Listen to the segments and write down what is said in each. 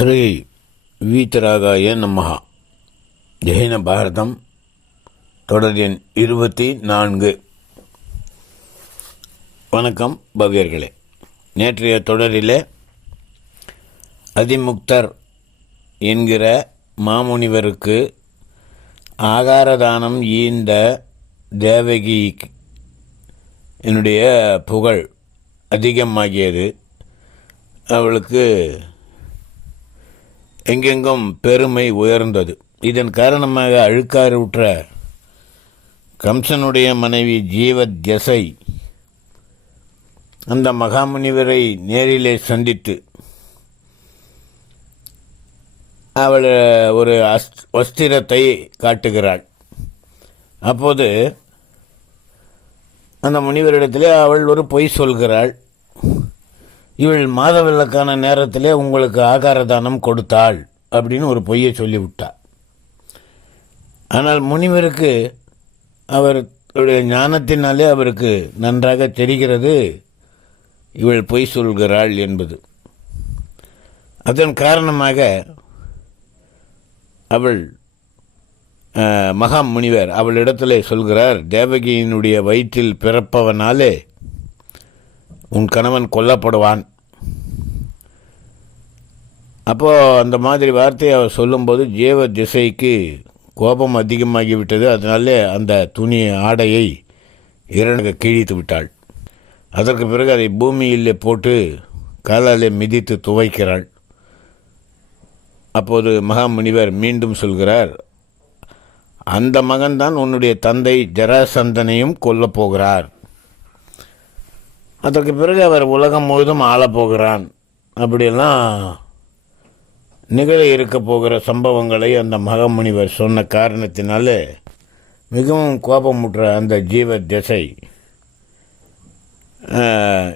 ஸ்ரீ வீத்தராகாய நமகா ஜெயின பாரதம் தொடர் எண் இருபத்தி நான்கு வணக்கம் பவ்யர்களே நேற்றைய தொடரிலே அதிமுக்தர் என்கிற மாமுனிவருக்கு ஆகாரதானம் ஈந்த தேவகி என்னுடைய புகழ் அதிகமாகியது அவளுக்கு எங்கெங்கும் பெருமை உயர்ந்தது. இதன் காரணமாக அழுக்காறுற்ற கம்சனுடைய மனைவி ஜீவத்யசை அந்த மகாமுனிவரை நேரிலே சந்தித்து அவள் ஒரு அஸ் வஸ்திரத்தை காட்டுகிறாள். அப்போது அந்த முனிவரிடத்திலே அவள் ஒரு பொய் சொல்கிறாள். இவள் மாதவிலக்கான நேரத்திலே உங்களுக்கு ஆகார தானம் கொடுத்தாள் அப்படின்னு ஒரு பொய்யை சொல்லிவிட்டாள் ஆனால் முனிவருக்கு அவருடைய ஞானத்தினாலே அவருக்கு நன்றாக தெரிகிறது. இவள் பொய் சொல்கிறாள் என்பது. அதன் காரணமாக அவள் மகா முனிவர் அவளிடத்திலே சொல்கிறார் தேவகியினுடைய வயிற்றில் பிறப்பவனாலே உன் கணவன் கொல்லப்படுவான். அப்போது அந்த மாதிரி வார்த்தையை அவர் சொல்லும்போது ஜீவ திசைக்கு கோபம் அதிகமாகிவிட்டது. அதனாலே அந்த துணி ஆடையை இரண்டு கிழித்து விட்டாள். அதற்கு பிறகு அதை பூமியிலே போட்டு காலாலே மிதித்து துவைக்கிறாள். அப்போது மகாமுனிவர் மீண்டும் சொல்கிறார் அந்த மகன்தான் உன்னுடைய தந்தை ஜராசந்தனையும் கொல்லப் போகிறார். அதற்கு பிறகு அவர் உலகம் முழுதும் ஆளப் போகிறான். அப்படியெல்லாம் நிகழ இருக்க போகிற சம்பவங்களை அந்த மகாமுனிவர் சொன்ன காரணத்தினால மிகவும் கோபமுற்ற அந்த ஜீவ திசை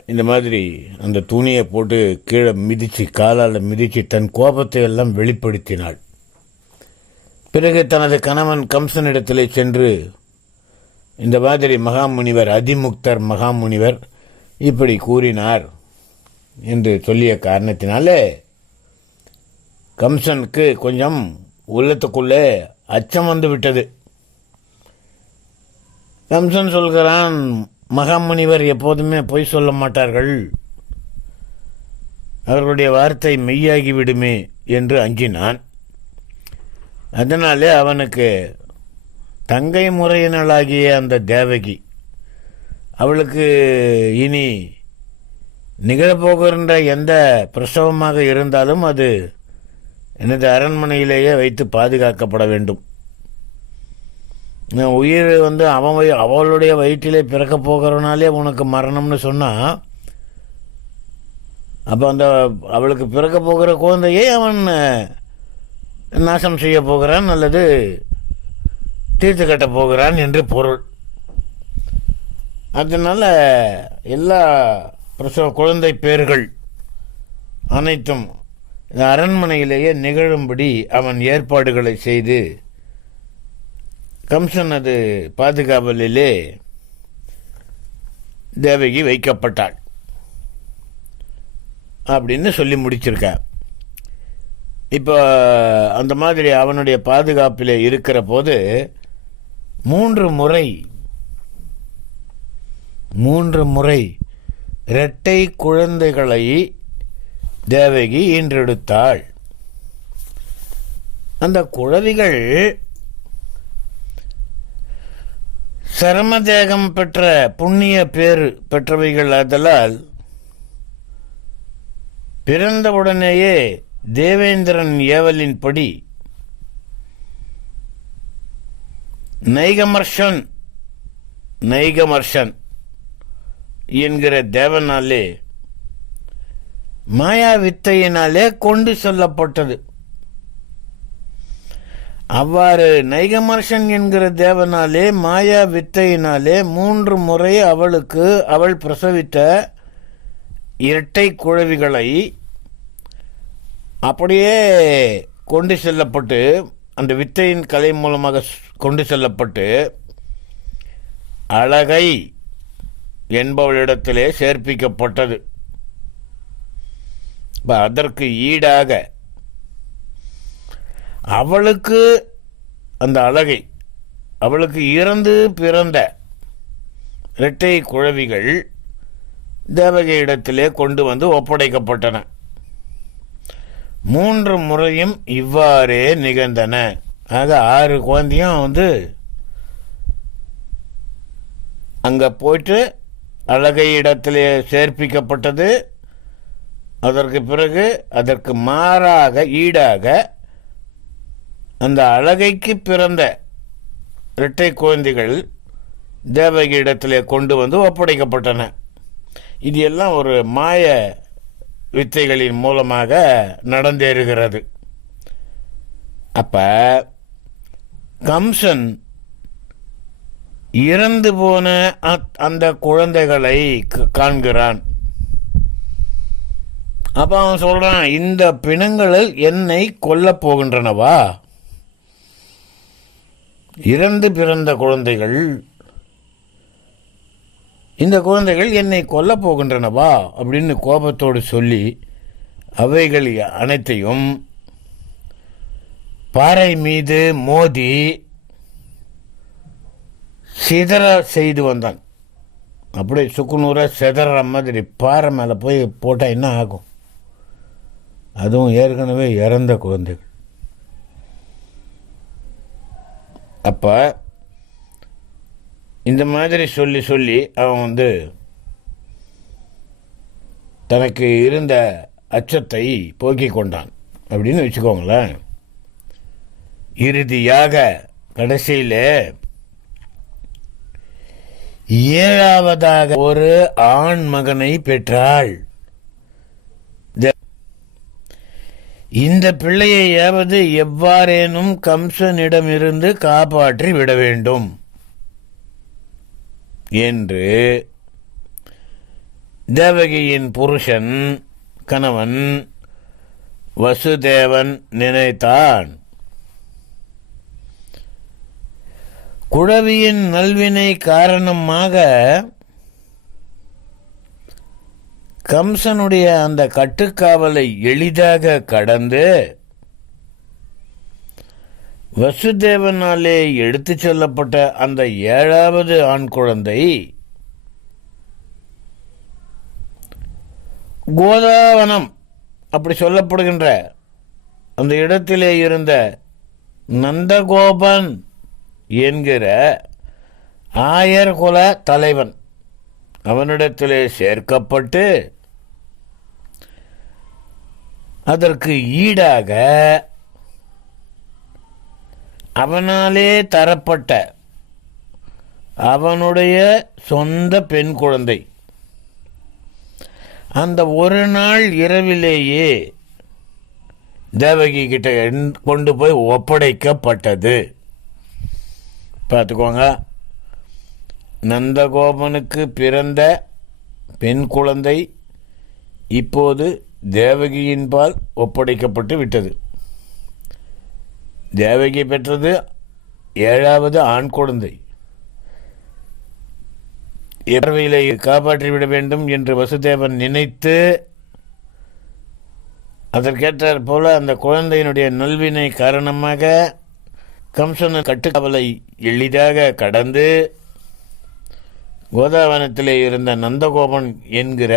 இந்த மாதிரி அந்த துணியை போட்டு கீழே மிதித்து காலால் மிதித்து தன் கோபத்தை எல்லாம் வெளிப்படுத்தினாள். பிறகு தனது கணவன் கம்சனிடத்தில் சென்று இந்த மாதிரி மகாமுனிவர் அதிமுக்தர் மகாமுனிவர் இப்படி கூறினார் என்று சொல்லிய காரணத்தினாலே கம்சனுக்கு கொஞ்சம் உள்ளத்துக்குள்ளே அச்சம் வந்து விட்டது. கம்சன் சொல்கிறான் மகாமுனிவர் எப்போதுமே பொய் சொல்ல மாட்டார்கள். அவர்களுடைய வார்த்தை மெய்யாகி விடுமே என்று அஞ்சினான். அதனாலே அவனுக்கு தங்கை முறையினளாகிய அந்த தேவகி அவளுக்கு இனி நிகழப்போகின்ற எந்த பிரசவமாக இருந்தாலும் அது எனது அரண்மனையிலேயே வைத்து பாதுகாக்கப்பட வேண்டும். நான் உயிர் வந்து அவன் அவளுடைய வயிற்றிலே பிறக்க போகிறனாலே உனக்கு மரணம்னு சொன்னால் அப்போ அந்த அவளுக்கு பிறக்க போகிற குழந்தையை அவன் நாசம் செய்ய போகிறான் அல்லது தீர்த்து கட்ட போகிறான் என்று பொருள். அதனால் எல்லா பிரசவ குழந்தை பேர்கள் அனைத்தும் அரண்மனையிலேயே நிகழும்படி அவன் ஏற்பாடுகளை செய்து கம்சனது பாதுகாவலிலே தேவகி வைக்கப்பட்டாள். அப்படின்னு சொல்லி முடிச்சிருக்க. இப்போ அந்த மாதிரி அவனுடைய பாதுகாப்பில் இருக்கிற போது மூன்று முறை மூன்று முறை இரட்டை குழந்தைகளை தேவகி ஈன்றெடுத்தாள் அந்த குழவிகள் சரமதேகம் பெற்ற புண்ணிய பேர் பெற்றவைகள் ஆதலால் பிறந்தவுடனேயே தேவேந்திரன் ஏவலின்படி நைகமர்ஷன் நைகமர்ஷன் என்கிற தேவனாலே மாயா வித்தையினாலே கொண்டு செல்லப்பட்டது. அவ்வாறு நைகமர்ஷன் என்கிற தேவனாலே மாயா வித்தையினாலே மூன்று முறை அவளுக்கு அவள் பிரசவித்த இரட்டை குழவிகளை அப்படியே கொண்டு செல்லப்பட்டு அந்த வித்தையின் கலை மூலமாக கொண்டு செல்லப்பட்டு அழகை என்பவளிடத்திலே சேர்ப்பிக்கப்பட்டது. அதற்கு ஈடாக அவளுக்கு அந்த அழகை அவளுக்கு இறந்து பிறந்த இரட்டை குழவிகள் தேவகையிடத்திலே இடத்திலே கொண்டு வந்து ஒப்படைக்கப்பட்டன. மூன்று முறையும் இவ்வாறே நிகழ்ந்தன. ஆக ஆறு குழந்தையும் வந்து அங்கே போயிட்டு அழகை இடத்திலே சேர்ப்பிக்கப்பட்டது. அதற்கு பிறகு அதற்கு மாறாக ஈடாக அந்த அழகைக்கு பிறந்த இரட்டை குழந்தைகள் தேவகி இடத்திலே கொண்டு வந்து ஒப்படைக்கப்பட்டன. இது எல்லாம் ஒரு மாய வித்தைகளின் மூலமாக நடந்தேறுகிறது. அப்போ கம்சன் இறந்து போன அந்த குழந்தைகளை க- காண்கிறான். அப்போ அவன் சொல்கிறான் இந்த பிணங்களில் என்னை கொல்லப் போகின்றனவா? இறந்து பிறந்த குழந்தைகள் இந்த குழந்தைகள் என்னை கொல்லப் போகின்றனவா? அப்படின்னு கோபத்தோடு சொல்லி அவைகள் அனைத்தையும் பாறை மீது மோதி சிதற செய்து வந்தான். அப்படியே சுக்குநூறாக சிதற மாதிரி பாறை மேலே போய் போட்டால் என்ன ஆகும்? அதுவும் ஏற்கனவே இறந்த குழந்தைகள். அப்போ இந்த மாதிரி சொல்லி சொல்லி அவன் வந்து தனக்கு இருந்த அச்சத்தை போக்கிக் கொண்டான். அப்படின்னு வச்சுக்கோங்களேன். இறுதியாக கடைசியில் ஏழாவதாக ஒரு ஆண் மகனை பெற்றாள். இந்த பிள்ளையையாவது எவ்வாறேனும் கம்சனிடமிருந்து காப்பாற்றி விட வேண்டும் என்று தேவகியின் புருஷன் கணவன் வசுதேவன் நினைத்தான். குழவியின் நல்வினை காரணமாக கம்சனுடைய அந்த கட்டுக்காவலை எளிதாக கடந்து வசுதேவனாலே எடுத்துச் செல்லப்பட்ட அந்த ஏழாவது ஆண் குழந்தை கோதாவனம் அப்படி சொல்லப்படுகின்ற அந்த இடத்திலே இருந்த நந்தகோபன் என்கிற ஆயர் குல தலைவன். அவனிடத்திலே சேர்க்கப்பட்டு அதற்கு ஈடாக அவனாலே தரப்பட்ட அவனுடைய சொந்த பெண் குழந்தை. அந்த ஒரு நாள் இரவிலேயே தேவகி கிட்ட எண்- கொண்டு போய் ஒப்படைக்கப்பட்டது. பார்த்துக்கோங்க. நந்தகோபனுக்கு பிறந்த பெண் குழந்தை இப்போது தேவகியின்பால் ஒப்படைக்கப்பட்டு விட்டது. தேவகி பெற்றது ஏழாவது ஆண் குழந்தை. இரவிலே காப்பாற்றி விட வேண்டும் என்று வசுதேவன் நினைத்து அதற்கேற்றாற் போல அந்த குழந்தையினுடைய நல்வினை காரணமாக கம்சன கட்டுக்கவலை எளிதாக கடந்து கோதாவனத்திலே இருந்த நந்தகோபன் என்கிற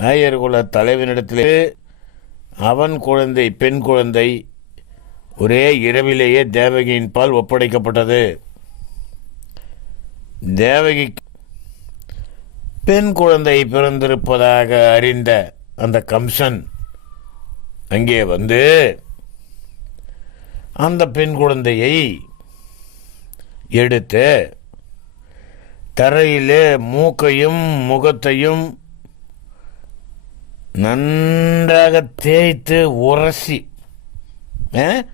ஆயர்குல தலைவனிடத்திலே அவன் குழந்தை பெண் குழந்தை ஒரே இரவிலேயே தேவகியின் பால் ஒப்படைக்கப்பட்டது. தேவகி பெண் குழந்தை பிறந்திருப்பதாக அறிந்த அந்த கம்சன் அங்கே வந்து அந்த பெண் குழந்தையை எடுத்து தரையிலே மூக்கையும் முகத்தையும் நன்றாக தேய்த்து உரசி ஒரு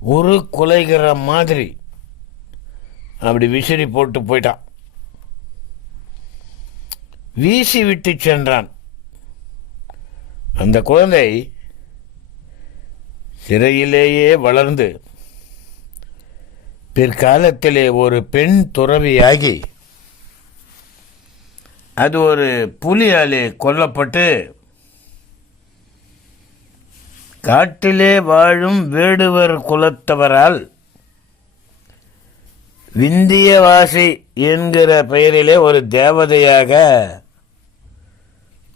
உரு குலைகிற மாதிரி. அப்படி விசிறி போட்டு போயிட்டான். வீசி விட்டு சென்றான். அந்த குழந்தை சிறையிலேயே வளர்ந்து பிற்காலத்திலே ஒரு பெண் துறவியாகி அது ஒரு புலியாலே கொல்லப்பட்டு காட்டிலே வாழும் வேடுவர் குலத்தவரால் விந்தியவாசி என்கிற பெயரிலே ஒரு தேவதையாக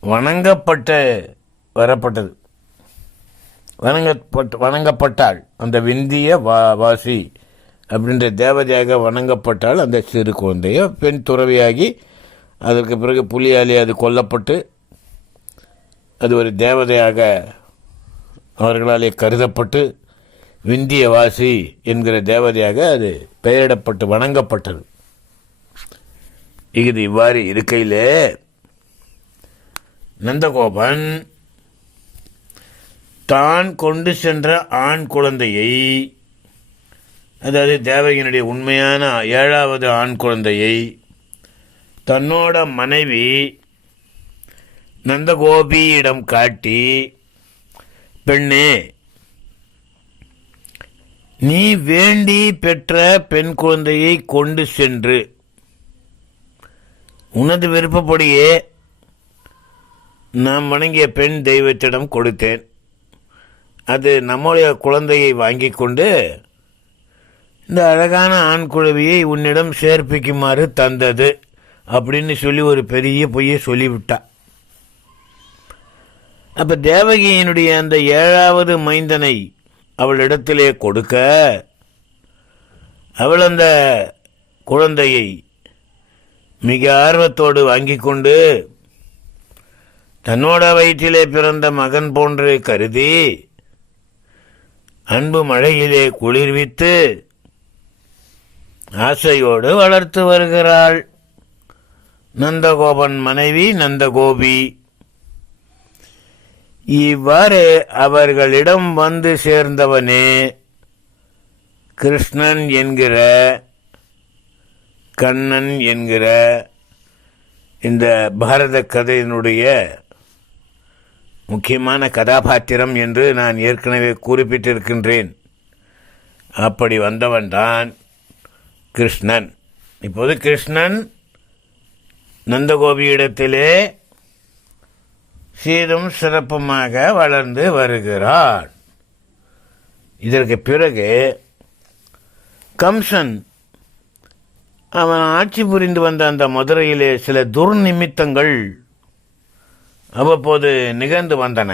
வணங்கப்பட்டு வரப்பட்டது. வணங்கப்பட்டு வணங்கப்பட்டாள். அந்த விந்திய வா வாசி அப்படின்ற தேவதையாக வணங்கப்பட்டால் அந்த சிறு குழந்தைய பெண் துறவியாகி அதற்கு பிறகு புலியாலே அது கொல்லப்பட்டு அது ஒரு தேவதையாக அவர்களாலே கருதப்பட்டு விந்தியவாசி என்கிற தேவதையாக அது பெயரிடப்பட்டு வணங்கப்பட்டது. இது இவ்வாறு இருக்கையிலே நந்தகோபன் தான் கொண்டு சென்ற ஆண் குழந்தையை அதாவது தேவகியினுடைய உண்மையான ஏழாவது ஆண் குழந்தையை தன்னோட மனைவி நந்தகோபியிடம் காட்டி பெண்ணே நீ வேண்டி பெற்ற பெண் குழந்தையை கொண்டு சென்று உனது விருப்பப்படியே நான் வணங்கிய பெண் தெய்வத்திடம் கொடுத்தேன். அது நம்முடைய குழந்தையை வாங்கி கொண்டு இந்த அழகான ஆண் குழவியை உன்னிடம் சேர்ப்பிக்குமாறு தந்தது அப்படின்னு சொல்லி ஒரு பெரிய பொய்யை சொல்லிவிட்டா. அப்ப தேவகியினுடைய அந்த ஏழாவது மைந்தனை அவளிடத்திலே கொடுக்க அவள் அந்த குழந்தையை மிக ஆர்வத்தோடு வாங்கி கொண்டு தன்னோட வயிற்றிலே பிறந்த மகன் போன்று கருதி அன்பு மழையிலே குளிர்வித்து ஆசையோடு வளர்த்து வருகிறாள். நந்தகோபன் மனைவி நந்தகோபி. இவ்வாறு அவர்களிடம் வந்து சேர்ந்தவனே. கிருஷ்ணன் என்கிற கண்ணன் என்கிற இந்த பாரத கதையினுடைய முக்கியமான கதாபாத்திரம் என்று நான் ஏற்கனவே குறிப்பிட்டிருக்கின்றேன். அப்படி வந்தவன்தான் கிருஷ்ணன். இப்போது கிருஷ்ணன் நந்தகோபியிடத்திலே சீரும் சிறப்புமாக வளர்ந்து வருகிறான் இதற்கு பிறகு கம்சன் அவன் ஆட்சி புரிந்து வந்த அந்த மதுரையிலே சில துர்நிமித்தங்கள் அவ்வப்போது நிகழ்ந்து வந்தன.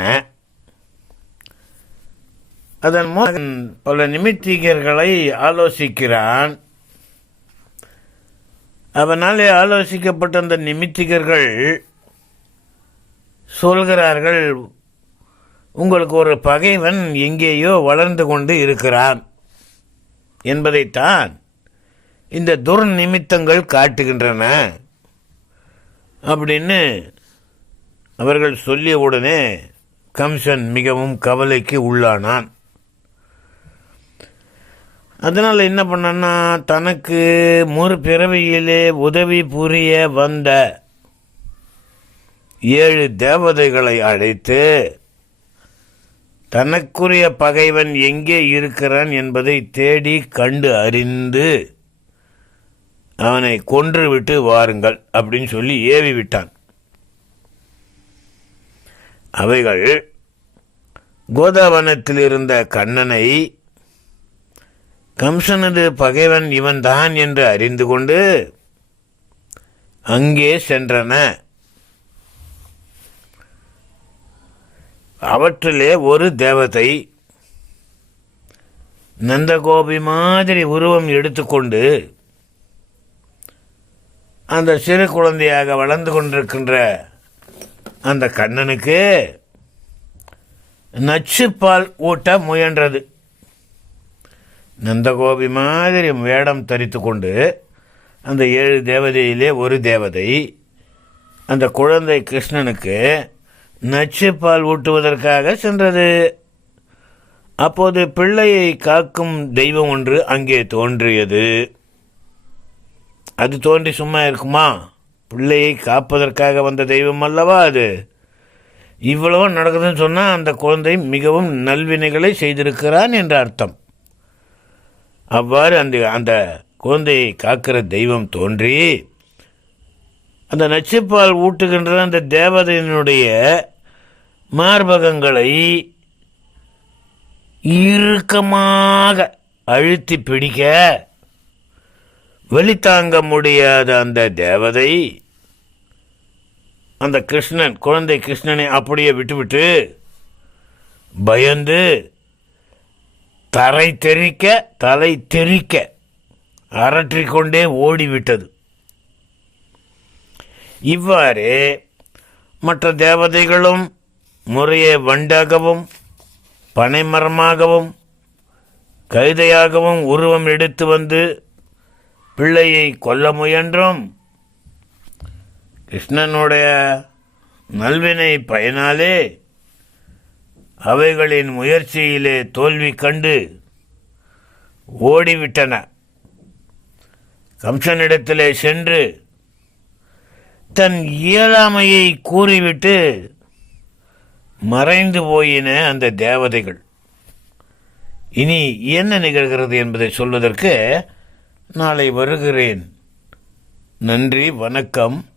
அதன் மூலம் பல நிமித்திகர்களை ஆலோசிக்கிறான். அவனாலே ஆலோசிக்கப்பட்ட அந்த நிமித்திகர்கள் சொல்கிறார்கள் உங்களுக்கு ஒரு பகைவன் எங்கேயோ வளர்ந்து கொண்டு இருக்கிறான் என்பதைத்தான் இந்த துர்நிமித்தங்கள் காட்டுகின்றன. அப்படின்னு அவர்கள் சொல்லிய உடனே கம்சன் மிகவும் கவலைக்கு உள்ளானான். அதனால் என்ன பண்ணனா தனக்கு முறு பிறவியிலே உதவி புரிய வந்த ஏழு தேவதைகளை அழைத்து தனக்குரிய பகைவன் எங்கே இருக்கிறான் என்பதை தேடி கண்டு அறிந்து அவனை கொன்றுவிட்டு வாருங்கள் அப்படின்னு சொல்லி ஏவி விட்டான். அவைகள் கோதாவனத்தில் இருந்த கண்ணனை கம்சனது பகைவன் இவன்தான் என்று அறிந்து கொண்டு அங்கே சென்றன. அவற்றிலே ஒரு தேவதை நந்தகோபி மாதிரி உருவம் எடுத்துக்கொண்டு அந்த சிறு குழந்தையாக வளர்ந்து கொண்டிருக்கின்ற அந்த கண்ணனுக்கு நச்சுப்பால் ஊட்ட முயன்றது. நந்தகோபி மாதிரி வேடம் தரித்து கொண்டு அந்த ஏழு தேவதையிலே ஒரு தேவதை அந்த குழந்தை கிருஷ்ணனுக்கு நச்சுப்பால் ஊட்டுவதற்காக சென்றது. அப்போது பிள்ளையை காக்கும் தெய்வம் ஒன்று அங்கே தோன்றியது. அது தோன்றி சும்மா இருக்குமா? பிள்ளையை காப்பதற்காக வந்த தெய்வம் அல்லவா அது? இவ்வளவு நடக்குதுன்னு சொன்னால் அந்த குழந்தை மிகவும் நல்வினைகளை செய்திருக்கிறான் என்ற அர்த்தம். அவ்வாறு அந்த அந்த குழந்தையை காக்கிற தெய்வம் தோன்றி அந்த நச்சுப்பால் ஊட்டுகின்ற அந்த தேவதையினுடைய மார்பகங்களை இறுக்கமாக அழுத்தி பிடிக்க வெளித்தாங்க முடியாத அந்த தேவதை அந்த கிருஷ்ணன் குழந்தை கிருஷ்ணனை அப்படியே விட்டுவிட்டு பயந்து தரை தெறிக்க தலை தெறிக்க அரற்றிக்கொண்டே ஓடிவிட்டது. இவ்வாறு மற்ற தேவதைகளும் முறையே வண்டாகவும் பனைமரமாகவும் கைதையாகவும் உருவம் எடுத்து வந்து பிள்ளையை கொல்ல முயன்றும். கிருஷ்ணனுடைய நல்வினை பயனாலே அவைகளின் முயற்சியிலே தோல்வி கண்டு ஓடிவிட்டன. கம்சனிடத்திலே சென்று தன் இயலாமையை கூறிவிட்டு மறைந்து போயின அந்த தேவதைகள். இனி என்ன நிகழ்கிறது என்பதை சொல்வதற்கு நாளை வருகிறேன். நன்றி வணக்கம்.